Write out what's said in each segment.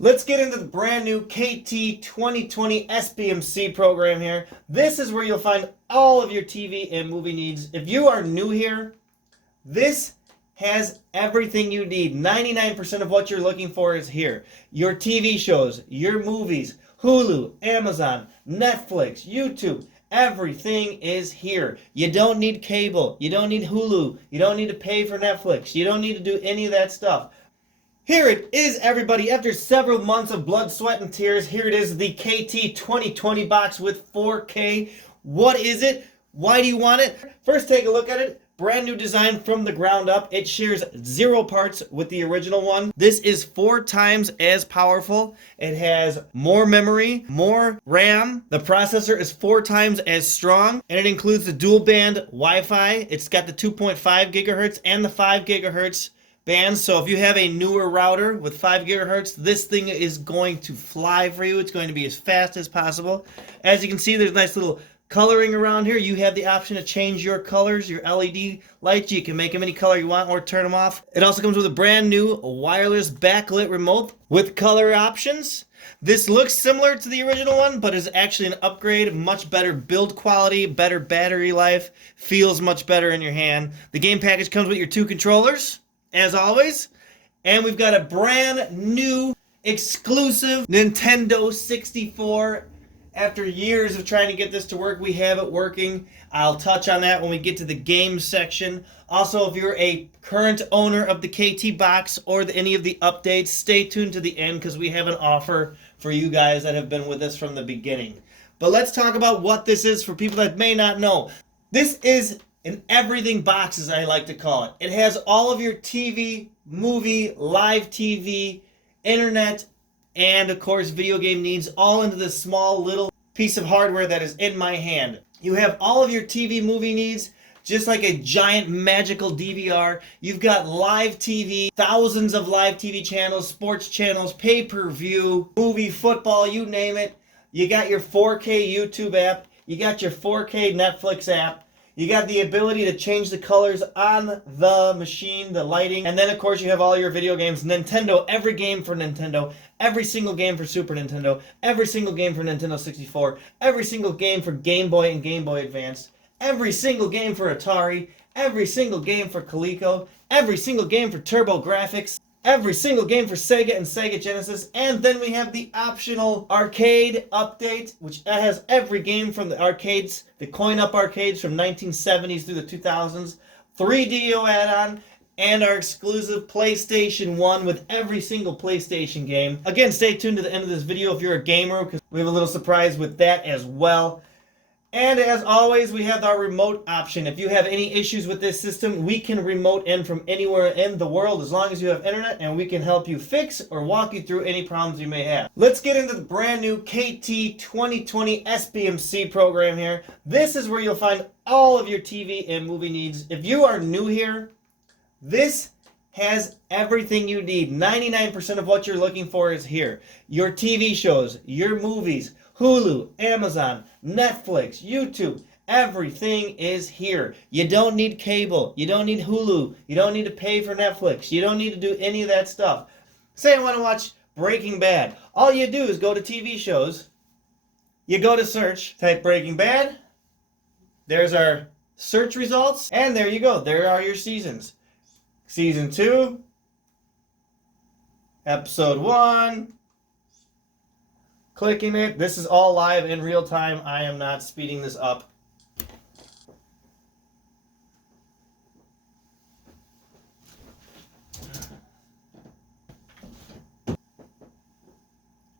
Let's get into the brand new KT2020 SBMC program here. This is where you'll find all of your TV and movie needs. If you are new here, this has everything you need. 99% of what you're looking for is here. Your TV shows, your movies, Hulu, Amazon, Netflix, YouTube, everything is here. You don't need cable. You don't need Hulu. You don't need to pay for Netflix. You don't need to do any of that stuff. Here it is, everybody. After several months of blood, sweat, and tears, here it is, the KT2020 box with 4K. What is it? Why do you want it? First, take a look at it. Brand new design from the ground up. It shares 0 parts with the original one. This is 4 times as powerful. It has more memory, more RAM. The processor is 4 times as strong, and it includes the dual band Wi-Fi. It's got the 2.5 gigahertz and the 5 gigahertz bands. So if you have a newer router with 5 gigahertz, this thing is going to fly for you. It's going to be as fast as possible. As you can see, there's nice little coloring around here. You have the option to change your colors, your LED lights. You can make them any color you want or turn them off. It also comes with a brand new wireless backlit remote with color options. This looks similar to the original one, but is actually an upgrade, much better build quality, better battery life, feels much better in your hand. The game package comes with your 2 controllers, as always, and we've got a brand new exclusive Nintendo 64. After years of trying to get this to work, we have it working. I'll touch on that when we get to the games section. Also, if you're a current owner of the KT box or any of the updates, stay tuned to the end because we have an offer for you guys that have been with us from the beginning. But let's talk about what this is for people that may not know. This is an everything box, as I like to call it. It has all of your TV, movie, live TV, internet, and of course video game needs all into this small little piece of hardware that is in my hand. You have all of your TV movie needs, just like a giant magical DVR. You've got live TV, thousands of live TV channels, sports channels, pay-per-view, movie, football, you name it. You got your 4K YouTube app. You got your 4K Netflix app. You got the ability to change the colors on the machine, the lighting. And then, of course, you have all your video games. Nintendo, every game for Nintendo, every single game for Super Nintendo, every single game for Nintendo 64, every single game for Game Boy and Game Boy Advance, every single game for Atari, every single game for Coleco, every single game for TurboGrafx, every single game for Sega and Sega Genesis, and then we have the optional arcade update, which has every game from the arcades, the coin-up arcades from 1970s through the 2000s, 3DO add-on, and our exclusive PlayStation 1 with every single PlayStation game. Again, stay tuned to the end of this video if you're a gamer, because we have a little surprise with that as well. And as always, we have our remote option. If you have any issues with this system, we can remote in from anywhere in the world as long as you have internet, and we can help you fix or walk you through any problems you may have. Let's get into the brand new KT2020 SBMC program here. This is where you'll find all of your TV and movie needs. If you are new here, this has everything you need. 99% of what you're looking for is here. Your TV shows, your movies, Hulu, Amazon, Netflix, YouTube, everything is here. You don't need cable. You don't need Hulu. You don't need to pay for Netflix. You don't need to do any of that stuff. Say I want to watch Breaking Bad. All you do is go to TV shows. You go to search, type Breaking Bad. There's our search results, and there you go. There are your seasons. Season 2, Episode 1. Clicking it. This is all live in real time. I am not speeding this up.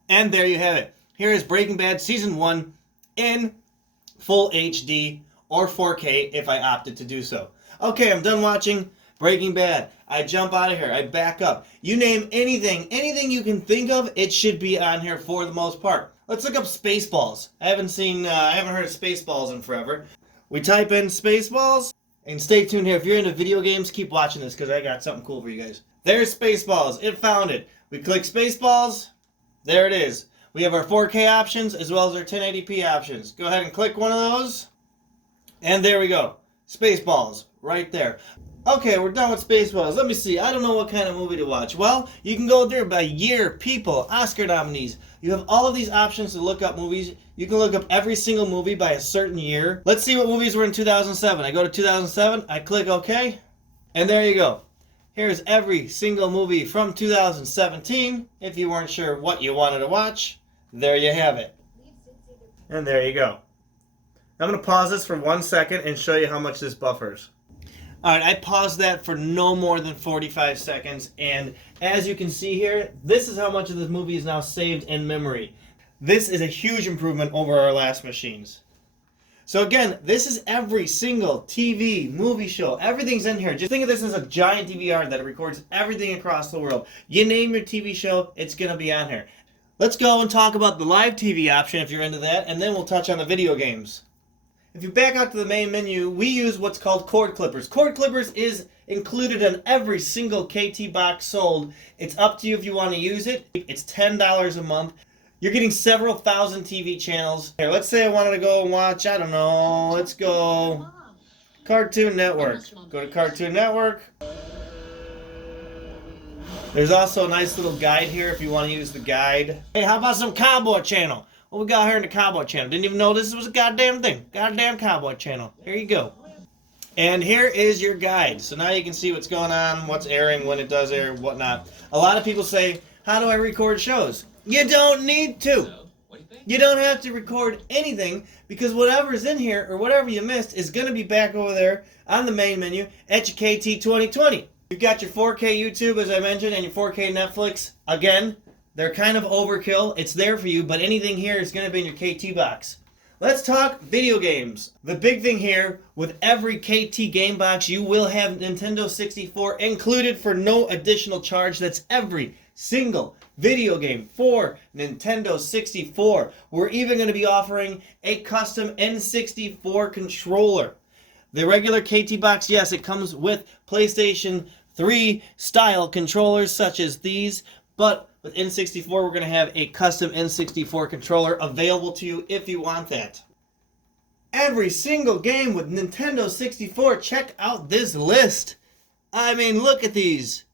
And there you have it. Here is Breaking Bad Season 1 in full HD or 4K if I opted to do so. Okay, I'm done watching Breaking Bad. I jump out of here. I back up. You name anything you can think of, it should be on here for the most part. Let's look up Spaceballs. I haven't heard of Spaceballs in forever. We type in Spaceballs, and stay tuned here. If you're into video games, keep watching this because I got something cool for you guys. There's Spaceballs. It found it. We click Spaceballs. There it is. We have our 4K options as well as our 1080p options. Go ahead and click one of those. And there we go. Spaceballs. right there. Okay, we're done with Spaceballs. Let me see. I don't know what kind of movie to watch. Well, you can go there by year, people, Oscar nominees. You have all of these options to look up movies. You can look up every single movie by a certain year. Let's see what movies were in 2007. I go to 2007, I click OK, and there you go. Here's every single movie from 2017. If you weren't sure what you wanted to watch, there you have it. And there you go. I'm going to pause this for 1 second and show you how much this buffers. Alright, I paused that for no more than 45 seconds, and as you can see here, this is how much of this movie is now saved in memory. This is a huge improvement over our last machines. So again, this is every single TV, movie show, everything's in here. Just think of this as a giant DVR that records everything across the world. You name your TV show, it's going to be on here. Let's go and talk about the live TV option if you're into that, and then we'll touch on the video games. If you back out to the main menu, we use what's called cord clippers. Cord clippers is included in every single KT box sold. It's up to you if you want to use it. It's $10 a month. You're getting several thousand TV channels. Here, let's say I wanted to go and watch, I don't know, let's go Cartoon Network. Go to Cartoon Network. There's also a nice little guide here if you want to use the guide. Hey, how about some Cowboy Channel? What we got here in the Cowboy Channel? Didn't even know this was a goddamn thing. Goddamn Cowboy Channel. Here you go. And here is your guide. So now you can see what's going on, what's airing, when it does air, whatnot. A lot of people say, how do I record shows? You don't need to. You don't have to record anything because whatever's in here or whatever you missed is going to be back over there on the main menu at your KT2020. You've got your 4K YouTube, as I mentioned, and your 4K Netflix. Again, they're kind of overkill. It's there for you, but anything here is going to be in your KT box. Let's talk video games. The big thing here, with every KT game box, you will have Nintendo 64 included for no additional charge. That's every single video game for Nintendo 64. We're even going to be offering a custom N64 controller. The regular KT box, yes, it comes with PlayStation 3 style controllers such as these, but with N64, we're going to have a custom N64 controller available to you if you want that. Every single game with Nintendo 64, check out this list. I mean, look at these.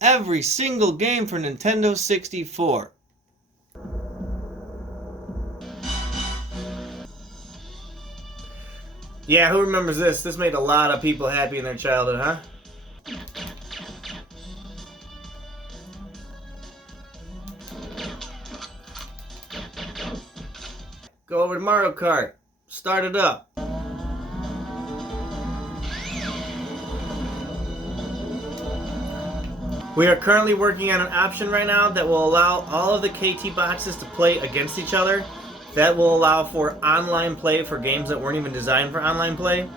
Every single game for Nintendo 64. Yeah, who remembers this? This made a lot of people happy in their childhood, huh? Go over to Mario Kart. Start it up. We are currently working on an option right now that will allow all of the KT boxes to play against each other. That will allow for online play for games that weren't even designed for online play.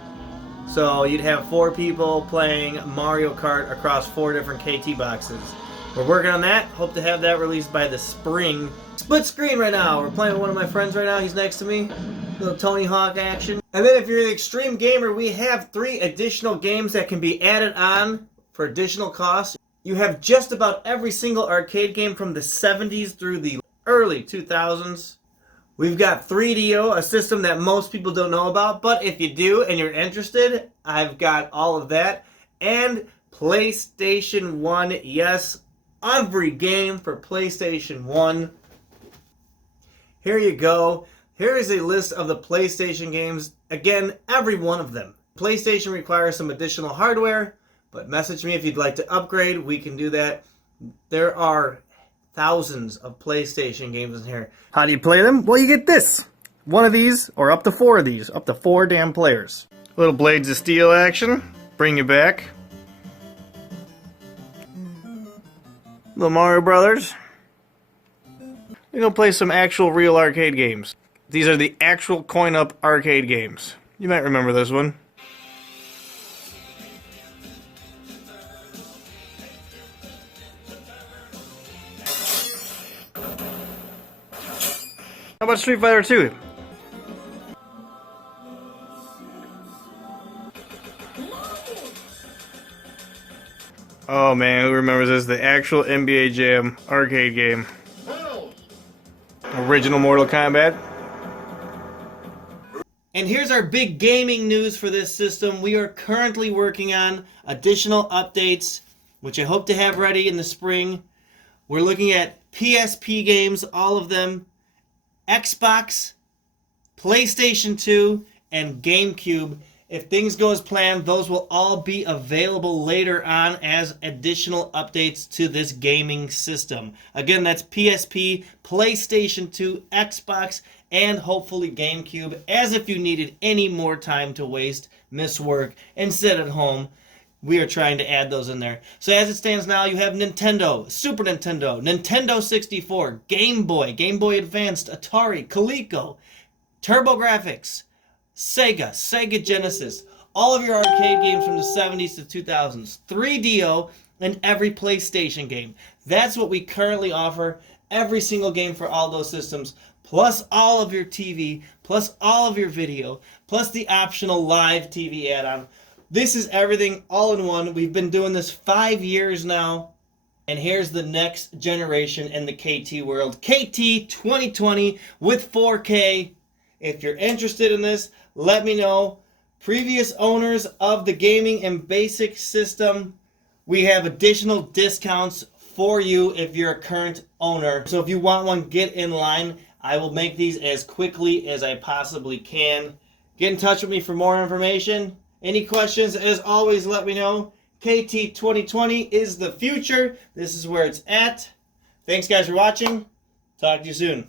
So you'd have 4 people playing Mario Kart across 4 different KT boxes. We're working on that. Hope to have that released by the spring. Split screen right now. We're playing with one of my friends right now. He's next to me. Little Tony Hawk action. And then if you're an extreme gamer, we have 3 additional games that can be added on for additional costs. You have just about every single arcade game from the 70s through the early 2000s. We've got 3DO, a system that most people don't know about, but if you do and you're interested, I've got all of that. And PlayStation 1, yes, every game for PlayStation 1. Here you go. Here is a list of the PlayStation games. Again, every one of them. PlayStation requires some additional hardware, but message me if you'd like to upgrade. We can do that. There are thousands of PlayStation games in here. How do you play them? Well, you get this. One of these, or up to 4 of these. Up to 4 damn players. Little Blades of Steel action. Bring you back. Little Mario Brothers. We're gonna play some actual real arcade games. These are the actual coin-up arcade games. You might remember this one. How about Street Fighter 2? Oh man, who remembers this? The actual NBA Jam arcade game. Original Mortal Kombat. And here's our big gaming news for this system. We are currently working on additional updates, which I hope to have ready in the spring. We're looking at PSP games, all of them, Xbox, PlayStation 2, and GameCube. If things go as planned, those will all be available later on as additional updates to this gaming system. Again, that's PSP, PlayStation 2, Xbox, and hopefully GameCube, as if you needed any more time to waste, miss work, and sit at home. We are trying to add those in there. So as it stands now, you have Nintendo, Super Nintendo, Nintendo 64, Game Boy, Game Boy Advanced, Atari, Coleco, TurboGrafx, Sega Genesis, all of your arcade games from the 70s to 2000s, 3DO, and every PlayStation game. That's what we currently offer, every single game for all those systems, plus all of your TV, plus all of your video, plus the optional live TV add-on. This is everything all in one. We've been doing this 5 years now. And here's the next generation in the KT world. KT2020 with 4K. If you're interested in this, let me know. Previous owners of the gaming and basic system, we have additional discounts for you if you're a current owner. So if you want one, get in line. I will make these as quickly as I possibly can. Get in touch with me for more information. Any questions, as always, let me know. KT2020 is the future. This is where it's at. Thanks, guys, for watching. Talk to you soon.